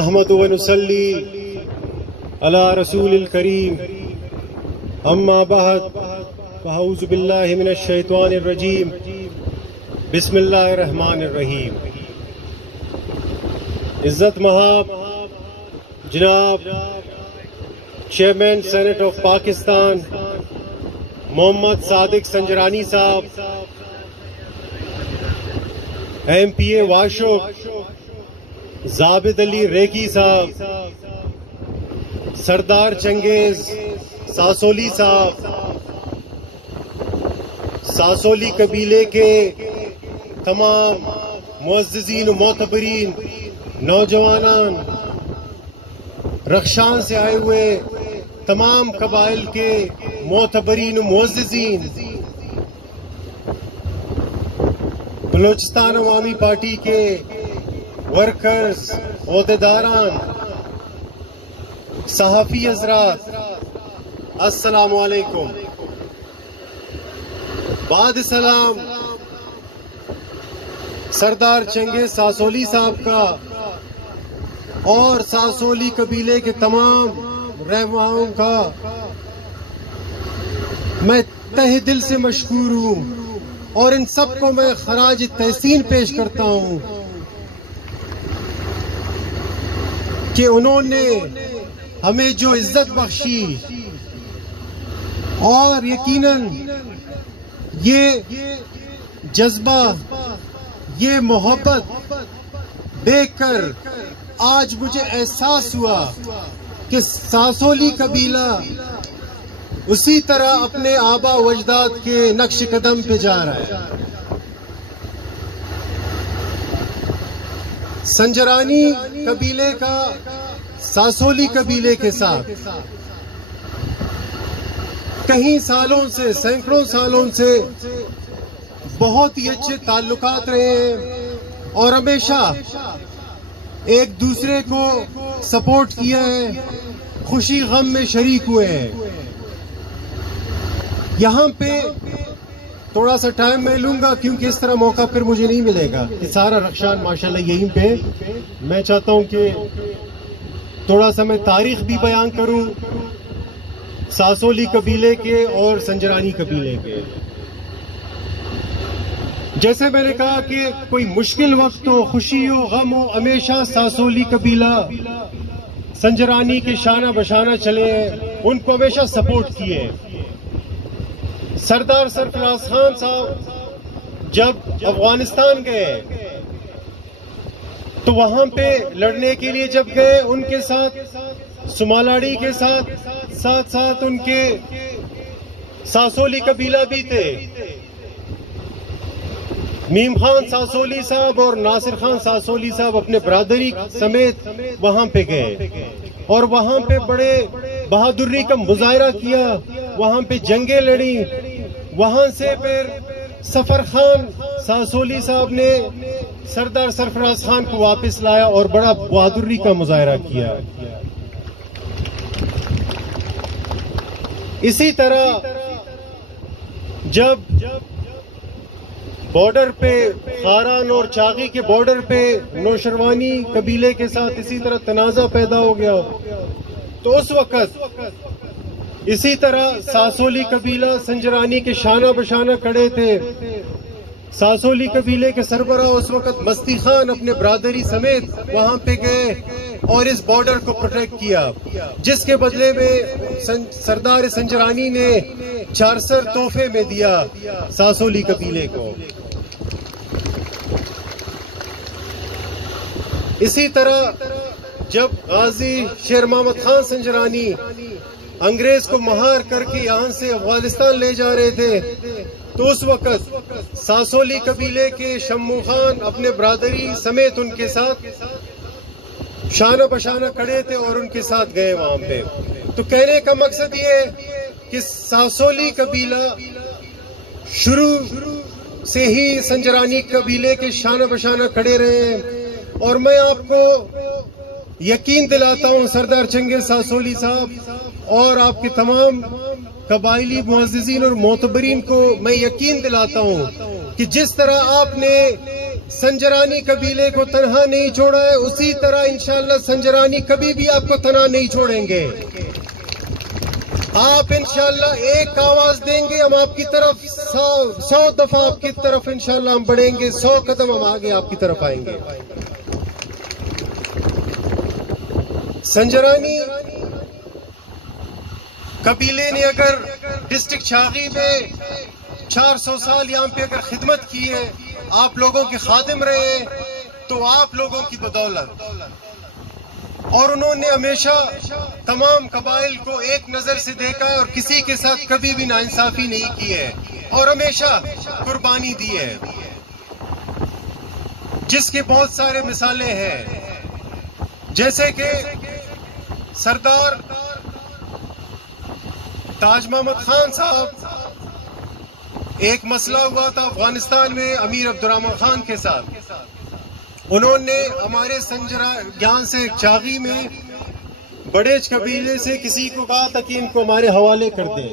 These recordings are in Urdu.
نحمد و نصلی علی رسول الکریم اما بعد فاعوذ باللہ من الشیطان الرجیم بسم اللہ الرحمن الرحیم۔ عزت مآب جناب چیئرمین سینٹ آف پاکستان محمد صادق سنجرانی صاحب، ایم پی اے واشوق زابد علی ریکی صاحب، سردار چنگیز ساسولی صاحب، ساسولی قبیلے کے تمام معززین و معتبرین نوجوانان، رخشان سے آئے ہوئے تمام قبائل کے معتبرین و معززین، بلوچستان عوامی پارٹی کے ورکرز، عہدیداران، صحافی حضرات، السلام علیکم۔ بعد سلام سردار چنگیز ساسولی صاحب کا اور ساسولی قبیلے کے تمام رہنماؤں کا میں تہ دل سے مشکور ہوں، اور ان سب کو میں خراج تحسین پیش کرتا ہوں کہ انہوں نے ہمیں جو عزت بخشی، اور یقیناً یہ جذبہ، یہ محبت دیکھ کر آج مجھے احساس ہوا کہ ساسولی قبیلہ اسی طرح اپنے آبا و اجداد کے نقش قدم پہ جا رہا ہے۔ سنجرانی قبیلے کا ساسولی قبیلے کے ساتھ کئی سالوں سے، سینکڑوں سالوں سے بہت ہی اچھے تعلقات رہے ہیں، اور ہمیشہ ایک دوسرے کو سپورٹ کیا ہے، خوشی غم میں شریک ہوئے ہیں۔ یہاں پہ تھوڑا سا ٹائم میں لوں گا کیونکہ اس طرح موقع پھر مجھے نہیں ملے گا کہ سارا رخشان ماشاءاللہ یہیں پہ۔ میں چاہتا ہوں کہ تھوڑا سا میں تاریخ بھی بیان کروں ساسولی قبیلے کے اور سنجرانی قبیلے کے۔ جیسے میں نے کہا کہ کوئی مشکل وقت ہو، خوشی ہو، غم ہو، ہمیشہ ساسولی قبیلہ سنجرانی کے شانہ بشانہ چلے ہیں، ان کو ہمیشہ سپورٹ کیے۔ سردار سرفراز خان صاحب جب افغانستان گئے تو وہاں پہ لڑنے کے لیے جب گئے، ان کے ساتھ سمالاڑی کے ساتھ ان کے ساسولی قبیلہ بھی تھے۔ میم خان ساسولی صاحب اور ناصر خان ساسولی صاحب اپنے برادری سمیت وہاں پہ گئے، اور وہاں پہ بڑے بہادری کا مظاہرہ کیا، وہاں پہ جنگیں لڑی۔ وہاں سے پھر سفر خان ساسولی صاحب نے سردار سرفراز خان کو واپس لایا اور بڑا بہادری کا مظاہرہ کیا۔ اسی طرح جب بارڈر پہ خاران اور چاغی کے بارڈر پہ نوشروانی قبیلے کے ساتھ اسی طرح تنازع پیدا ہو گیا، تو اس وقت اسی طرح ساسولی قبیلہ سنجرانی کے شانہ بشانہ کھڑے تھے۔ ساسولی قبیلے کے سربراہ اس وقت مستی خان اپنے برادری سمیت وہاں پہ گئے اور اس بارڈر کو پروٹیکٹ کیا، جس کے بدلے میں سردار سنجرانی نے چارسر تحفے میں دیا ساسولی قبیلے کو۔ اسی طرح جب غازی شیر محمد خان سنجرانی انگریز کو مہار کر کے یہاں سے افغانستان لے جا رہے تھے، تو اس وقت ساسولی قبیلے کے شمو خان اپنے برادری سمیت ان کے ساتھ شانہ بشانہ کھڑے تھے اور ان کے ساتھ گئے وہاں پہ۔ تو کہنے کا مقصد یہ ہے کہ ساسولی قبیلہ شروع سے ہی سنجرانی قبیلے کے شانہ بشانہ کھڑے رہے ہیں، اور میں آپ کو یقین دلاتا ہوں سردار چنگیز ساسولی صاحب اور آپ کے تمام قبائلی معززین اور معتبرین کو میں یقین دلاتا ہوں کہ جس طرح آپ نے سنجرانی قبیلے کو تنہا نہیں چھوڑا ہے، اسی طرح انشاءاللہ سنجرانی کبھی بھی آپ کو تنہا نہیں چھوڑیں گے۔ آپ انشاءاللہ ایک آواز دیں گے، ہم آپ کی طرف 100 دفعہ آپ کی طرف انشاءاللہ ہم بڑھیں گے، 100 قدم ہم آگے آپ کی طرف آئیں گے۔ سنجرانی قبیلے نے اگر ڈسٹرکٹ چھاغی میں 400 سال یہاں پہ اگر خدمت کی ہے، آپ لوگوں کے خادم رہے ہیں، تو آپ لوگوں کی بدولت، اور انہوں نے ہمیشہ تمام قبائل کو ایک نظر سے دیکھا ہے اور کسی کے ساتھ کبھی بھی ناانصافی نہیں کی ہے اور ہمیشہ قربانی دی ہے، جس کے بہت سارے مثالیں ہیں، جیسے کہ سردار تاج محمد خان صاحب، ایک مسئلہ ہوا تھا افغانستان میں امیر عبدالرحمن خان کے ساتھ، انہوں نے ہمارے یہاں سے چاغی میں بڑیچ قبیلے سے کسی کو کہا تھا کہ ان کو ہمارے حوالے کر دیں،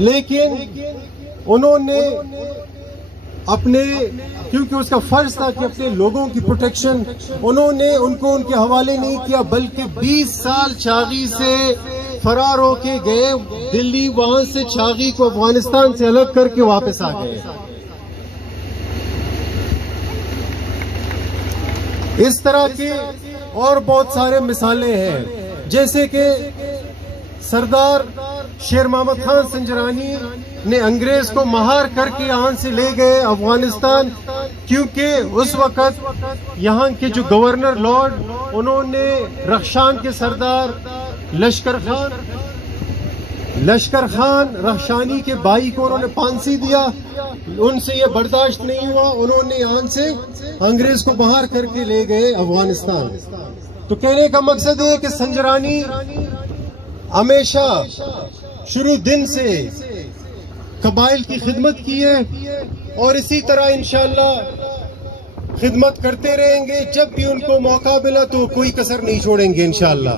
لیکن انہوں نے اپنے، کیونکہ اس کا فرض تھا کہ اپنے لوگوں کی پروٹیکشن، انہوں نے ان کو ان کے حوالے نہیں کیا، بلکہ 20 سال چاغی سے فرار ہو کے گئے دلی، وہاں سے چاغی کو افغانستان سے الگ کر کے واپس آ گئے۔ اس طرح کے اور بہت سارے مثالیں ہیں، جیسے کہ سردار شیر محمد خان سنجرانی نے انگریز کو مہار کر کے یہاں سے لے گئے افغانستان، کیونکہ اس وقت یہاں کے جو گورنر لارڈ، انہوں نے رخشان کے سردار لشکر خان رخشانی کے بھائی کو انہوں نے پھانسی دیا، ان سے یہ برداشت نہیں ہوا، انہوں نے یہاں سے انگریز کو باہر کر کے لے گئے افغانستان۔ تو کہنے کا مقصد ہے کہ سنجرانی ہمیشہ شروع دن سے قبائل کی خدمت کی ہے اور اسی طرح انشاءاللہ خدمت کرتے رہیں گے، جب بھی ان کو موقع ملا تو کوئی کسر نہیں چھوڑیں گے انشاءاللہ۔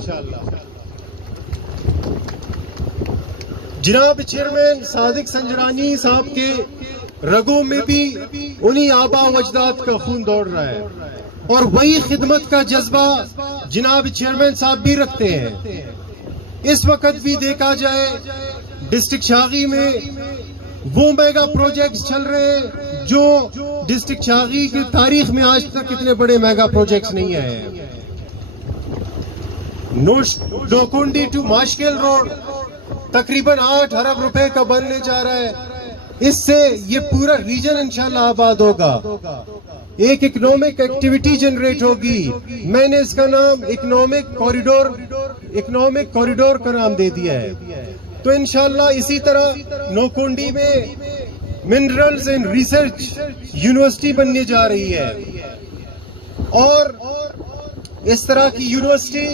جناب چیئرمین صادق سنجرانی صاحب کے رگوں میں بھی انہی آبا و اجداد کا خون دوڑ رہا ہے اور وہی خدمت کا جذبہ جناب چیئرمین صاحب بھی رکھتے ہیں۔ اس وقت بھی دیکھا جائے ڈسٹرکٹ چھاغی میں وہ میگا پروجیکٹس چل رہے ہیں جو ڈسٹرکٹ چھاغی کی تاریخ میں آج تک اتنے بڑے میگا پروجیکٹس نہیں آئے ہیں۔ نوکنڈی ٹو ماشکل روڈ تقریباً 8 ارب روپے کا بننے جا رہا ہے، اس سے یہ پورا ریجن انشاءاللہ آباد ہوگا، ایک اکنامک ایکٹیویٹی جنریٹ ہوگی۔ میں نے اس کا نام اکنامک کوریڈور کا نام دے دیا ہے۔ تو انشاءاللہ اسی طرح نوکنڈی میں منرلز اینڈ ریسرچ یونیورسٹی بننے جا رہی ہے، اور اس طرح کی یونیورسٹی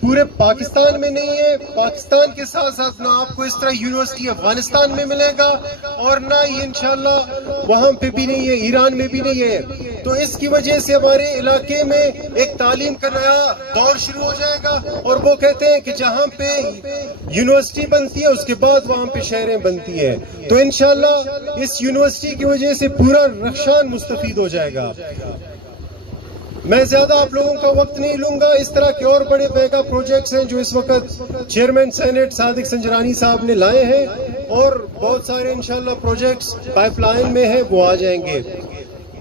پورے پاکستان میں نہیں ہے۔ پاکستان کے ساتھ ساتھ نہ آپ کو اس طرح یونیورسٹی افغانستان میں ملے گا اور نہ ہی انشاءاللہ وہاں پہ بھی نہیں ہے، ایران میں بھی نہیں ہے۔ تو اس کی وجہ سے ہمارے علاقے میں ایک تعلیم کا نیا دور شروع ہو جائے گا، اور وہ کہتے ہیں کہ جہاں پہ یونیورسٹی بنتی ہے اس کے بعد وہاں پہ شہریں بنتی ہیں۔ تو انشاءاللہ اس یونیورسٹی کی وجہ سے پورا رخشان مستفید ہو جائے گا۔ میں زیادہ آپ لوگوں کا وقت نہیں لوں گا، اس طرح کے اور بڑے میگا پروجیکٹس ہیں جو اس وقت چیئرمین سینٹ صادق سنجرانی صاحب نے لائے ہیں، اور بہت سارے انشاءاللہ پروجیکٹس پائپ لائن میں ہیں، وہ آ جائیں گے۔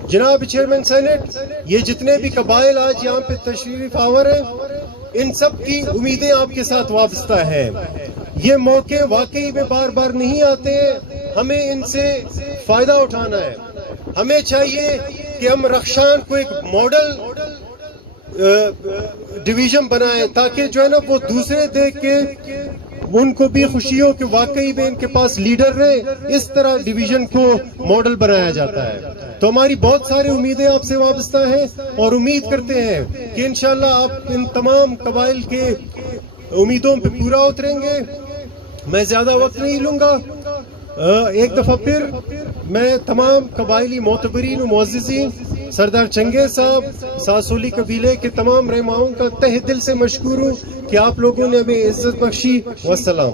جناب چیئرمین سینٹ، یہ جتنے بھی قبائل آج یہاں پہ تشریف آور ہیں، ان سب کی امیدیں آپ کے ساتھ وابستہ ہیں۔ یہ موقع واقعی میں بار بار نہیں آتے ہیں، ہمیں ان سے فائدہ اٹھانا ہے۔ ہمیں چاہیے کہ ہم رخشان کو ایک ماڈل ڈویژن بنائیں، تاکہ جو ہے نا وہ دوسرے دیکھ کے ان کو بھی خوشی ہو کہ واقعی میں ان کے پاس لیڈر رہے۔ اس طرح ڈویژن کو ماڈل بنایا جاتا ہے۔ تو ہماری بہت ساری امیدیں آپ سے وابستہ ہیں، اور امید کرتے ہیں کہ انشاءاللہ آپ ان تمام قبائل کے امیدوں پہ پورا اتریں گے۔ میں زیادہ وقت نہیں لوں گا۔ ایک دفعہ پھر میں تمام قبائلی معتبرین و معززین، سردار چنگیز صاحب، ساسولی قبیلے کے تمام رہنماؤں کا تہ دل سے مشکور ہوں کہ آپ لوگوں نے ہمیں عزت بخشی۔ والسلام۔